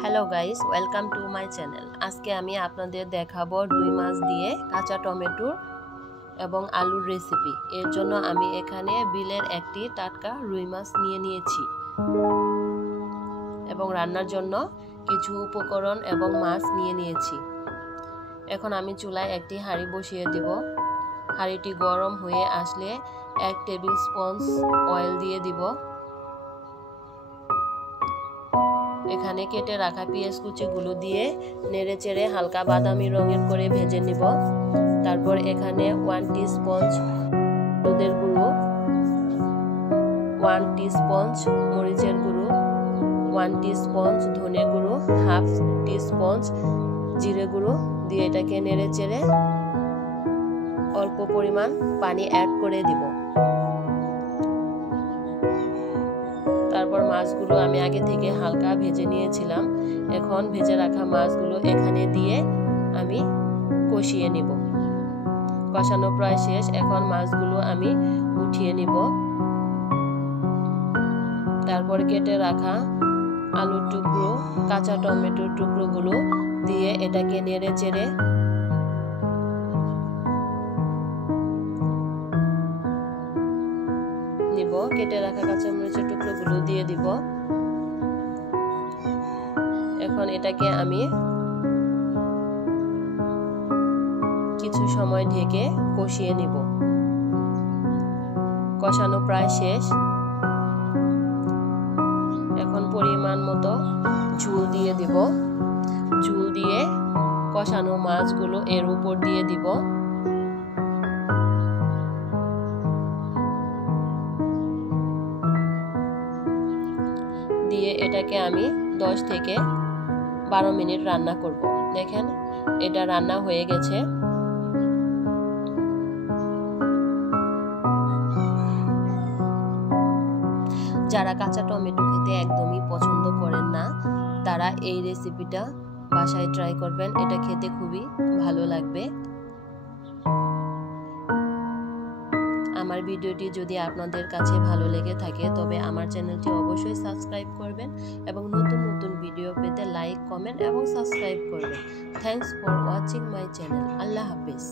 Hello guys, welcome to my channel. আজকে আমি আপনাদের দেখাবো রুই মাছ দিয়ে কাঁচা টমেটো এবং আলুর রেসিপি। এর জন্য আমি এখানে বিলের একটি টাটকা রুই মাছ নিয়েছি এবং রান্নার জন্য কিছু উপকরণ এবং মাছ নিয়েছি। এখন আমি চুলায় একটি হাঁড়ি বসিয়ে দিব। হাঁড়িটি গরম হয়ে আসলে 1 টেবিল স্পুন অয়েল দিয়ে দিব। এখানে কেটে রাখা পেঁয়াজ কুচিগুলো দিয়ে নেড়েচেড়ে হালকা বাদামি রঙের করে ভেজে নিব। তারপর এখানে 1 টিস্পুন হলুদের গুঁড়ো, 1 টিস্পুন মরিচের গুঁড়ো, 1 টিস্পুন ধনে গুঁড়ো, হাফ টিস্পুন জিরে গুঁড়ো দিয়ে এটাকে নেড়েচেড়ে অল্প পরিমাণ পানি অ্যাড করে দিব। তারপর মাছগুলো আমি আগে থেকে হালকা ভেজে নিয়েছিলাম। এখন ভেজে রাখা মাছগুলো এখানে দিয়ে আমি কষিয়ে নিব। কষানো প্রায় শেষ। এখন মাছগুলো আমি উঠিয়ে নিব। তারপর কেটে রাখা আলুর টুকরো, কাঁচা টমেটোর টুকরোগুলো দিয়ে এটাকে নেড়ে চেড়ে নিব। কেটে রাখা কাঁচামরিচের টুকরোগুলো দিয়ে দিব। এখন এটাকে আমি কিছু সময় ঢেকে কষিয়ে নিব। কষানো প্রায় শেষ। এখন পরিমাণ মতো ঝোল দিয়ে দিব। ঝোল দিয়ে কষানো মাছগুলো এর উপর দিয়ে দিব। দিয়ে এটাকে আমি 10 থেকে 12 মিনিট রান্না করব। দেখেন এটা রান্না হয়ে গেছে। যারা কাঁচা টমেটো খেতে একদমই পছন্দ করেন না, তারা এই রেসিপিটা বাসায় ট্রাই করবেন। এটা খেতে খুবই ভালো লাগবে। আমার ভিডিওটি যদি আপনাদের কাছে ভালো লেগে থাকে তবে আমার চ্যানেলটি অবশ্যই সাবস্ক্রাইব করবেন এবং নতুন নতুন ভিডিও পেতে লাইক, কমেন্ট এবং সাবস্ক্রাইব করবেন। Thanks for watching my channel. আল্লাহ হাফেজ।